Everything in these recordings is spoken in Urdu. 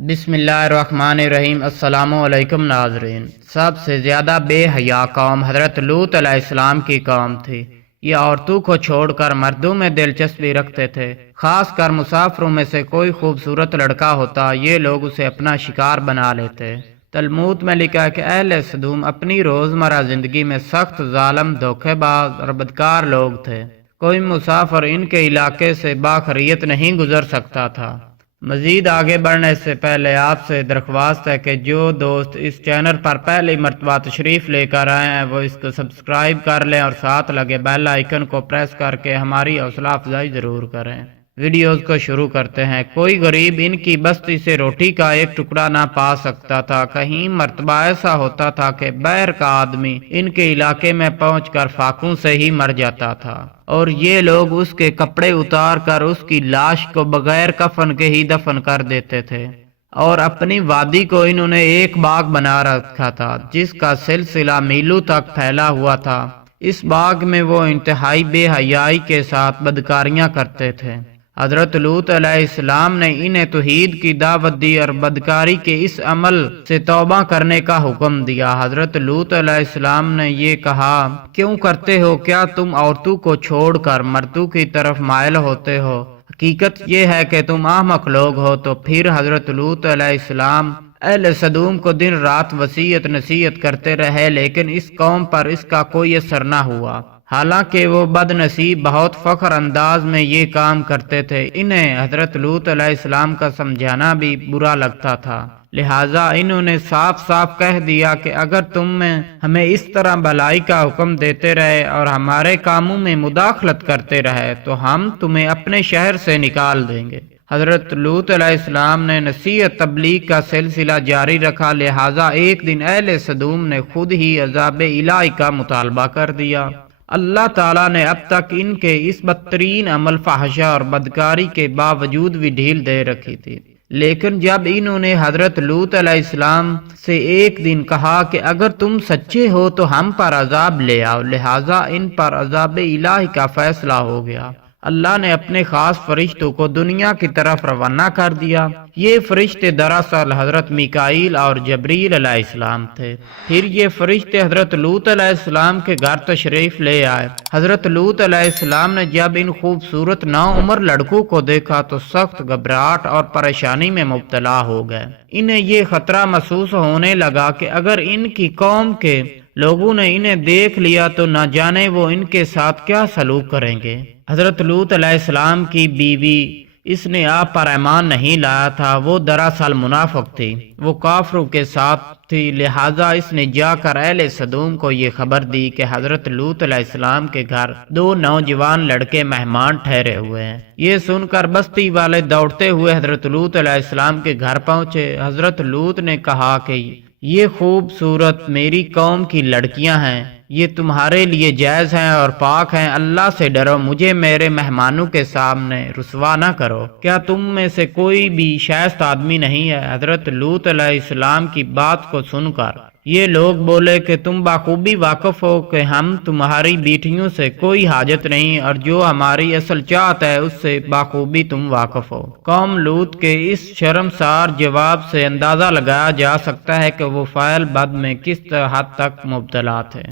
بسم اللہ الرحمن الرحیم۔ السلام علیکم ناظرین۔ سب سے زیادہ بے حیا قوم حضرت لوط علیہ السلام کی قوم تھی۔ یہ عورتوں کو چھوڑ کر مردوں میں دلچسپی رکھتے تھے، خاص کر مسافروں میں سے کوئی خوبصورت لڑکا ہوتا یہ لوگ اسے اپنا شکار بنا لیتے۔ تلمود میں لکھا ہے کہ اہل سدوم اپنی روزمرہ زندگی میں سخت ظالم، دھوکے باز اور بدکار لوگ تھے۔ کوئی مسافر ان کے علاقے سے باخریت نہیں گزر سکتا تھا۔ مزید آگے بڑھنے سے پہلے آپ سے درخواست ہے کہ جو دوست اس چینل پر پہلی مرتبہ تشریف لے کر آئے ہیں وہ اس کو سبسکرائب کر لیں اور ساتھ لگے بیل آئیکن کو پریس کر کے ہماری حوصلہ افزائی ضرور کریں۔ ویڈیوز کو شروع کرتے ہیں۔ کوئی غریب ان کی بستی سے روٹی کا ایک ٹکڑا نہ پا سکتا تھا۔ کہیں مرتبہ ایسا ہوتا تھا کہ باہر کا آدمی ان کے علاقے میں پہنچ کر فاقوں سے ہی مر جاتا تھا، اور یہ لوگ اس کے کپڑے اتار کر اس کی لاش کو بغیر کفن کے ہی دفن کر دیتے تھے۔ اور اپنی وادی کو انہوں نے ایک باغ بنا رکھا تھا جس کا سلسلہ میلوں تک پھیلا ہوا تھا۔ اس باغ میں وہ انتہائی بے حیائی کے ساتھ بدکاریاں کرتے تھے۔ حضرت لوط علیہ السلام نے انہیں توحید کی دعوت دی اور بدکاری کے اس عمل سے توبہ کرنے کا حکم دیا۔ حضرت لوط علیہ السلام نے یہ کہا، کیوں کرتے ہو؟ کیا تم عورتوں کو چھوڑ کر مردوں کی طرف مائل ہوتے ہو؟ حقیقت یہ ہے کہ تم احمق لوگ ہو۔ تو پھر حضرت لوط علیہ السلام اہل سدوم کو دن رات وصیت نصیحت کرتے رہے، لیکن اس قوم پر اس کا کوئی اثر نہ ہوا۔ حالانکہ وہ بد نصیب بہت فخر انداز میں یہ کام کرتے تھے، انہیں حضرت لوط علیہ السلام کا سمجھانا بھی برا لگتا تھا۔ لہٰذا انہوں نے صاف صاف کہہ دیا کہ اگر تم ہمیں اس طرح بھلائی کا حکم دیتے رہے اور ہمارے کاموں میں مداخلت کرتے رہے تو ہم تمہیں اپنے شہر سے نکال دیں گے۔ حضرت لوط علیہ السلام نے نصیحت تبلیغ کا سلسلہ جاری رکھا، لہٰذا ایک دن اہل سدوم نے خود ہی عذاب الہی کا مطالبہ کر دیا۔ اللہ تعالیٰ نے اب تک ان کے اس بدترین عمل فحشہ اور بدکاری کے باوجود بھی ڈھیل دے رکھی تھی، لیکن جب انہوں نے حضرت لوط علیہ السلام سے ایک دن کہا کہ اگر تم سچے ہو تو ہم پر عذاب لے آؤ، لہٰذا ان پر عذاب الہی کا فیصلہ ہو گیا۔ اللہ نے اپنے خاص فرشتوں کو دنیا کی طرف روانہ کر دیا۔ یہ فرشتے دراصل حضرت میکائیل اور جبریل علیہ السلام تھے۔ پھر یہ فرشتے حضرت لوط علیہ السلام کے گھر تشریف لے آئے۔ حضرت لوط علیہ السلام نے جب ان خوبصورت نوعمر لڑکوں کو دیکھا تو سخت گھبراہٹ اور پریشانی میں مبتلا ہو گئے۔ انہیں یہ خطرہ محسوس ہونے لگا کہ اگر ان کی قوم کے لوگوں نے انہیں دیکھ لیا تو نہ جانے وہ ان کے ساتھ کیا سلوک کریں گے۔ حضرت لوط علیہ السلام کی بیوی اس نے آپ پر ایمان نہیں لایا تھا، وہ دراصل منافق تھی، وہ کافروں کے ساتھ تھی، لہٰذا اس نے جا کر اہل سدوم کو یہ خبر دی کہ حضرت لوط علیہ السلام کے گھر دو نوجوان لڑکے مہمان ٹھہرے ہوئے ہیں۔ یہ سن کر بستی والے دوڑتے ہوئے حضرت لوط علیہ السلام کے گھر پہنچے۔ حضرت لوط نے کہا کہ یہ خوبصورت میری قوم کی لڑکیاں ہیں، یہ تمہارے لیے جائز ہیں اور پاک ہیں، اللہ سے ڈرو، مجھے میرے مہمانوں کے سامنے رسوا نہ کرو۔ کیا تم میں سے کوئی بھی شائستہ آدمی نہیں ہے؟ حضرت لوط علیہ السلام کی بات کو سن کر یہ لوگ بولے کہ تم بخوبی واقف ہو کہ ہم تمہاری بیٹیوں سے کوئی حاجت نہیں، اور جو ہماری اصل چاہت ہے اس سے بخوبی تم واقف ہو۔ قوم لوط کے اس شرمسار جواب سے اندازہ لگایا جا سکتا ہے کہ وہ فعل بد میں کس حد تک مبتلا تھے۔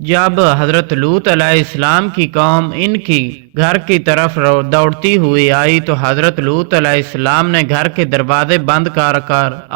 جب حضرت لوط علیہ السلام کی قوم ان کی گھر کی طرف دوڑتی ہوئی آئی تو حضرت لوط علیہ السلام نے گھر کے دروازے بند کر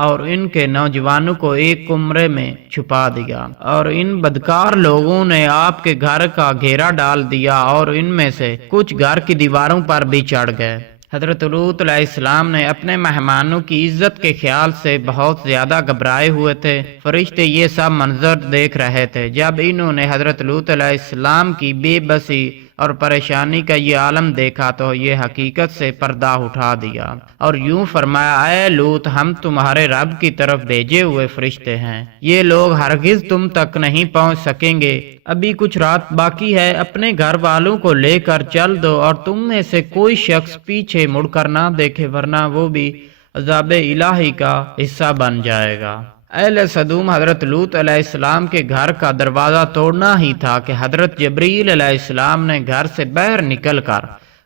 اور ان کے نوجوانوں کو ایک کمرے میں چھپا دیا، اور ان بدکار لوگوں نے آپ کے گھر کا گھیرا ڈال دیا اور ان میں سے کچھ گھر کی دیواروں پر بھی چڑھ گئے۔ حضرت لوط علیہ السلام نے اپنے مہمانوں کی عزت کے خیال سے بہت زیادہ گھبرائے ہوئے تھے۔ فرشتے یہ سب منظر دیکھ رہے تھے۔ جب انہوں نے حضرت لوط علیہ السلام کی بے بسی اور پریشانی کا یہ عالم دیکھا تو یہ حقیقت سے پردہ اٹھا دیا اور یوں فرمایا، اے لوط، ہم تمہارے رب کی طرف بھیجے ہوئے فرشتے ہیں، یہ لوگ ہرگز تم تک نہیں پہنچ سکیں گے، ابھی کچھ رات باقی ہے، اپنے گھر والوں کو لے کر چل دو اور تم میں سے کوئی شخص پیچھے مڑ کر نہ دیکھے، ورنہ وہ بھی عذاب الہی کا حصہ بن جائے گا۔ اہل سدوم حضرت لوط علیہ السلام کے گھر کا دروازہ توڑنا ہی تھا کہ حضرت جبریل علیہ السلام نے گھر سے باہر نکل کر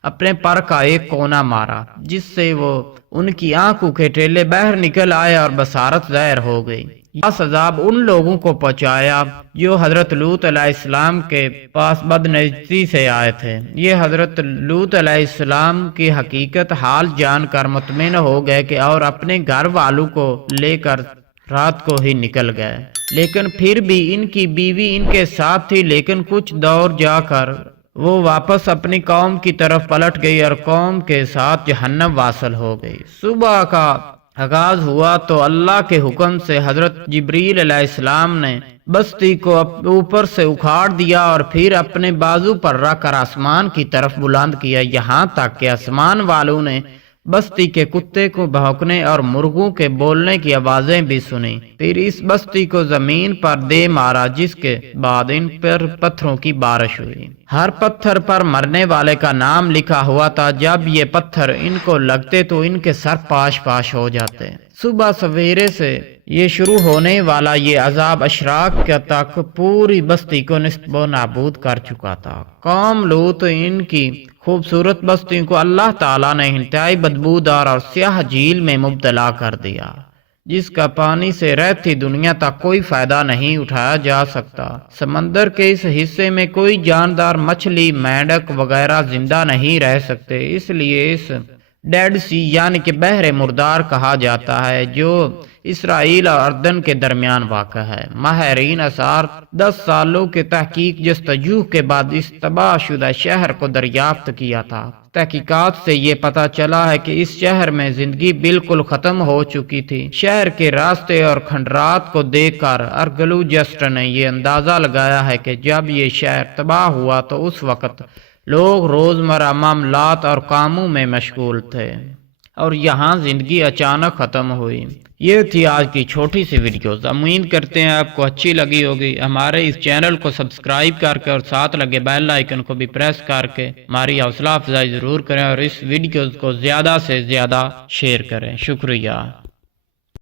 اپنے پر کا ایک کونا مارا، جس سے وہ ان کی آنکھوں کے ٹیلے باہر نکل آئے اور بصارت ظاہر ہو گئی۔ یہ عذاب ان لوگوں کو پہنچایا جو حضرت لوط علیہ السلام کے پاس بدنظری سے آئے تھے۔ یہ حضرت لوط علیہ السلام کی حقیقت حال جان کر مطمئن ہو گئے کہ اور اپنے گھر والوں کو لے کر رات کو ہی نکل گئے، لیکن پھر بھی ان کی بیوی ان کے ساتھ تھی، لیکن کچھ دور جا کر وہ واپس اپنی قوم کی طرف پلٹ گئی اور قوم کے ساتھ جہنم واصل ہو گئی۔ صبح کا آغاز ہوا تو اللہ کے حکم سے حضرت جبریل علیہ السلام نے بستی کو اوپر سے اکھاڑ دیا اور پھر اپنے بازو پر رکھ کر آسمان کی طرف بلند کیا، یہاں تک کہ آسمان والوں نے بستی کے کتے کو بھونکنے اور مرغوں کے بولنے کی آوازیں بھی سنی۔ پھر اس بستی کو زمین پر دے مارا، جس کے بعد ان پر پتھروں کی بارش ہوئی۔ ہر پتھر پر مرنے والے کا نام لکھا ہوا تھا۔ جب یہ پتھر ان کو لگتے تو ان کے سر پاش پاش ہو جاتے۔ صبح سویرے سے یہ شروع ہونے والا یہ عذاب اشراق تک پوری بستی کو نصب و نابود کر چکا تھا۔ قوم لوط ان کی خوبصورت بستیوں کو اللہ تعالیٰ نے انتہائی بدبودار اور سیاہ جھیل میں مبتلا کر دیا، جس کا پانی سے رہتی دنیا تک کوئی فائدہ نہیں اٹھایا جا سکتا۔ سمندر کے اس حصے میں کوئی جاندار مچھلی، مینڈک وغیرہ زندہ نہیں رہ سکتے، اس لیے اس ڈیڈ سی یعنی کہ بحر مردار کہا جاتا ہے، جو اسرائیل اور اردن کے درمیان واقع ہے۔ ماہرین آثار 10 سالوں کے تحقیق جستجو کے بعد اس تباہ شدہ شہر کو دریافت کیا تھا۔ تحقیقات سے یہ پتہ چلا ہے کہ اس شہر میں زندگی بالکل ختم ہو چکی تھی۔ شہر کے راستے اور کھنڈرات کو دیکھ کر ارگلوجسٹ نے یہ اندازہ لگایا ہے کہ جب یہ شہر تباہ ہوا تو اس وقت لوگ روزمرہ معاملات اور کاموں میں مشغول تھے اور یہاں زندگی اچانک ختم ہوئی۔ یہ تھی آج کی چھوٹی سی ویڈیوز۔ امید کرتے ہیں آپ کو اچھی لگی ہوگی۔ ہمارے اس چینل کو سبسکرائب کر کے اور ساتھ لگے بیل آئیکن کو بھی پریس کر کے ہماری حوصلہ افزائی ضرور کریں اور اس ویڈیوز کو زیادہ سے زیادہ شیئر کریں۔ شکریہ۔